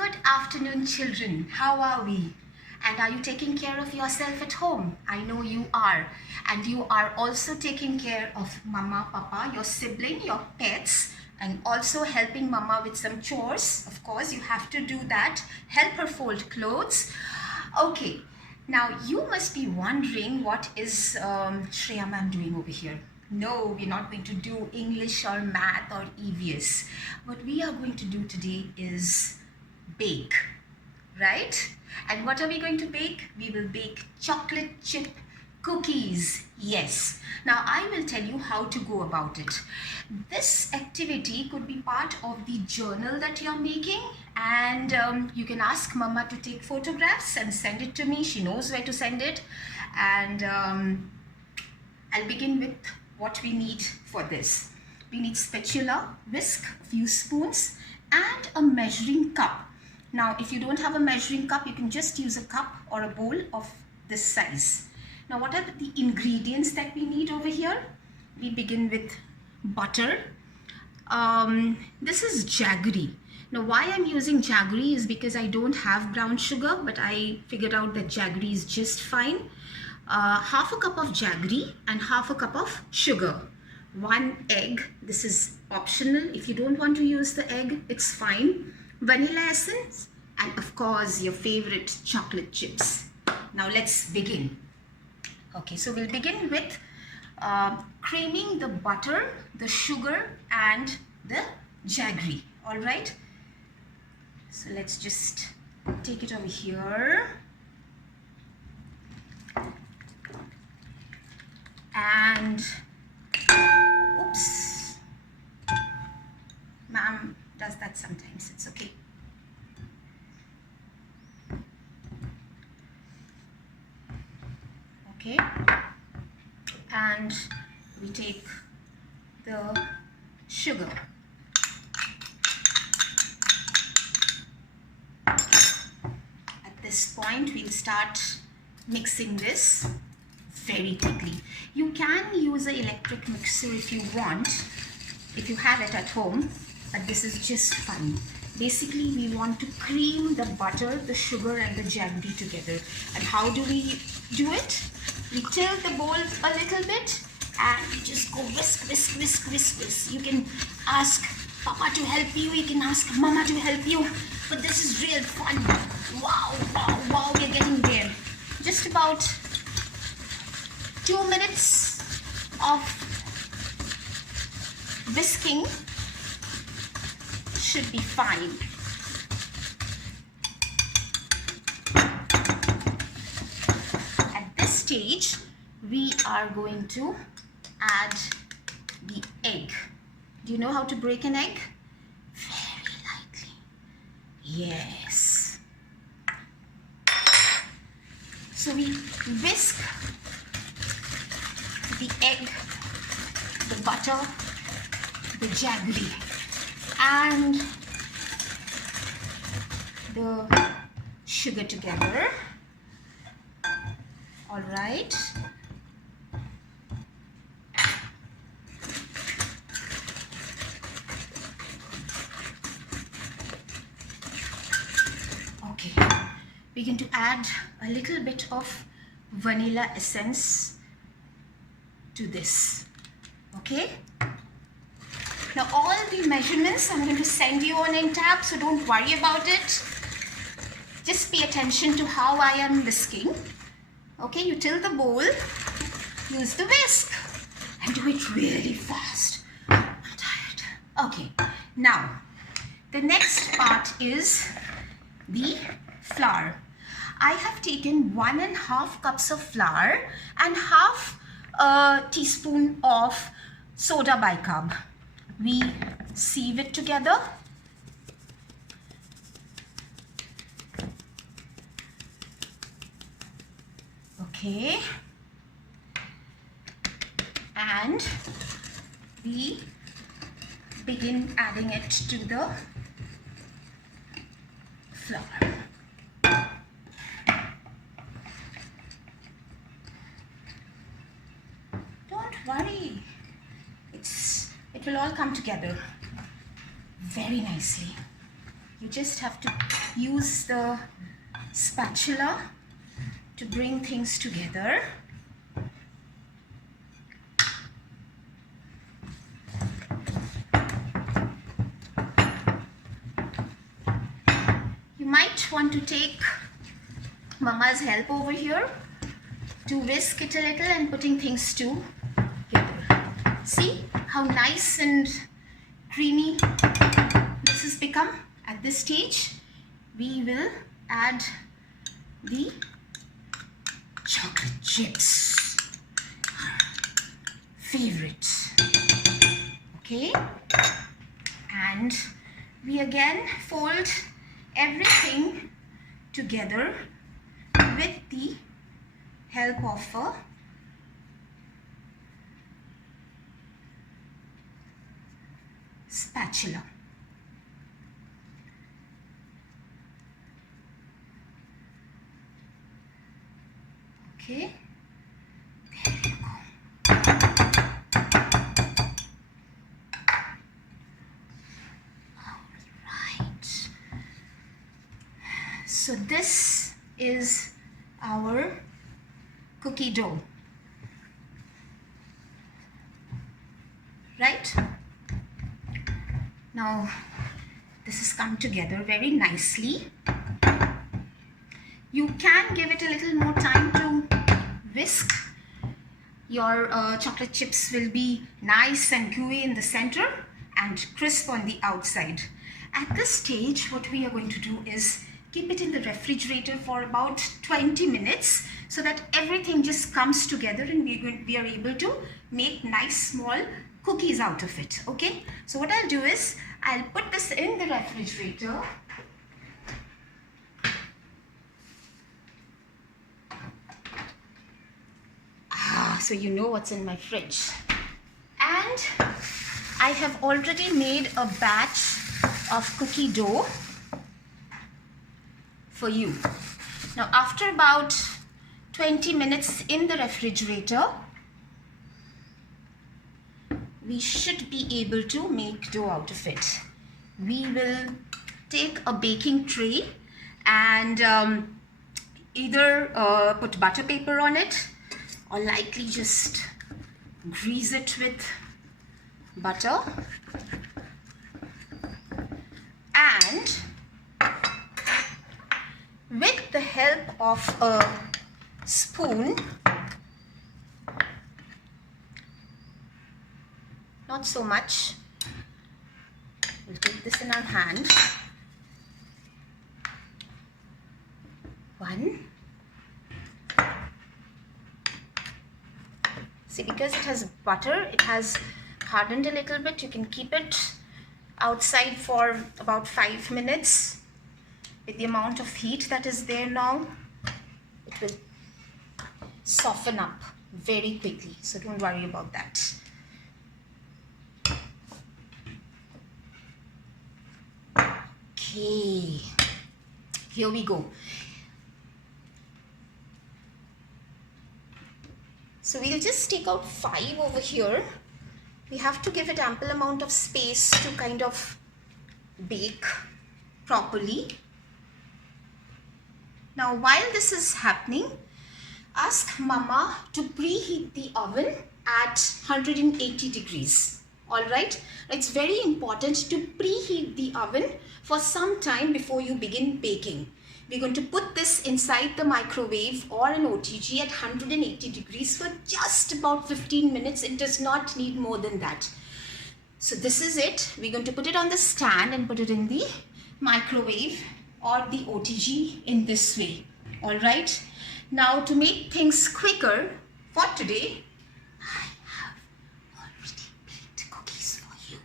Good afternoon, children. How are we? And are you taking care of yourself at home? I know you are. And you are also taking care of mama, papa, your sibling, your pets, and also helping mama with some chores. Of course, you have to do that. Help her fold clothes. Okay. Now, you must be wondering what is Shreya Maam doing over here. No, we're not going to do English or math or EVS. What we are going to do today is bake, right? And what are we going to bake? We will bake chocolate chip cookies. Yes. Now I will tell you how to go about it. This activity could be part of the journal that you're making, and you can ask mama to take photographs and send it to me. She knows where to send it. And I'll begin with what we need for this. We need spatula, whisk, a few spoons, and a measuring cup. Now, if you don't have a measuring cup, you can just use a cup or a bowl of this size. Now, what are the ingredients that we need over here? We begin with butter. This is jaggery. Now, why I'm using jaggery is because I don't have brown sugar, but I figured out that jaggery is just fine. Half a cup of jaggery and half a cup of sugar. 1 egg. This is optional. If you don't want to use the egg, it's fine. Vanilla essence, and of course your favorite chocolate chips. Now let's begin. Okay, so we'll begin with creaming the butter, the sugar, and the jaggery. All right, so let's just take it over here and oops, ma'am does that sometimes. It's okay. Okay, and we take the sugar. At this point, we'll start mixing this very quickly. You can use an electric mixer if you want, if you have it at home, but this is just fine. Basically, we want to cream the butter, the sugar, and the jaggery together. And how do we do it? We tilt the bowl a little bit and we just go whisk, whisk, whisk, whisk, whisk. You can ask papa to help you, you can ask mama to help you, but this is real fun. Wow, wow, wow, we're getting there. Just about 2 minutes of whisking should be fine. At this stage, we are going to add the egg. Do you know how to break an egg? Very lightly. Yes. So we whisk the egg, the butter, the jaggery, and the sugar together. All right. Okay. We're going to add a little bit of vanilla essence to this. Okay. Now all the measurements I'm going to send you on in tab, so don't worry about it. Just pay attention to how I am whisking. Okay, you tilt the bowl, use the whisk, and do it really fast. I'm tired. Okay, now the next part is the flour. I have taken 1.5 cups of flour and half a teaspoon of soda bicarb. We sieve it together. Okay. And we begin adding it to the flour. Don't worry. It will all come together very nicely. You just have to use the spatula to bring things together. You might want to take Mama's help over here to whisk it a little and putting things together. See how nice and creamy this has become. At this stage, we will add the chocolate chips, our favorite. Okay, and we again fold everything together with the help of a spatula. Okay, there you go. All right. So this is our cookie dough, right? Now this has come together very nicely. You can give it a little more time to whisk. Your chocolate chips will be nice and gooey in the center and crisp on the outside. At this stage, what we are going to do is keep it in the refrigerator for about 20 minutes so that everything just comes together and we are able to make nice small cookies out of it. Okay, so what I'll do is I'll put this in the refrigerator. So you know what's in my fridge. And I have already made a batch of cookie dough for you. Now after about 20 minutes in the refrigerator, we should be able to make dough out of it. We will take a baking tray and either put butter paper on it or lightly just grease it with butter, and with the help of a spoon, not so much, we'll take this in our hand, one. See, because it has butter, it has hardened a little bit. You can keep it outside for about 5 minutes. With the amount of heat that is there now, it will soften up very quickly. So don't worry about that. Okay, here we go. So we'll just take out 5 over here. We have to give it ample amount of space to kind of bake properly. Now while this is happening, ask Mama to preheat the oven at 180 degrees. Alright, it's very important to preheat the oven for some time before you begin baking. We're going to put this inside the microwave or an OTG at 180 degrees for just about 15 minutes. It does not need more than that. So this is it. We're going to put it on the stand and put it in the microwave or the OTG in this way. All right. Now to make things quicker for today, I have already baked cookies for you.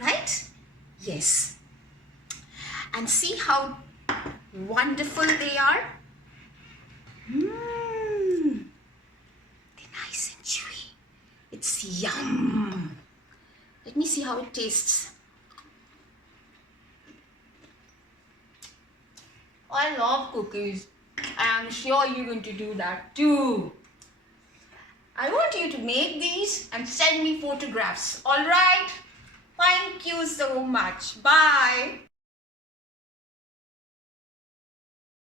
Right? Yes. And see how wonderful they are. They're nice and chewy. It's yum. Let me see how it tastes. I love cookies. I am sure you're going to do that too. I want you to make these and send me photographs. Alright? Thank you so much. Bye.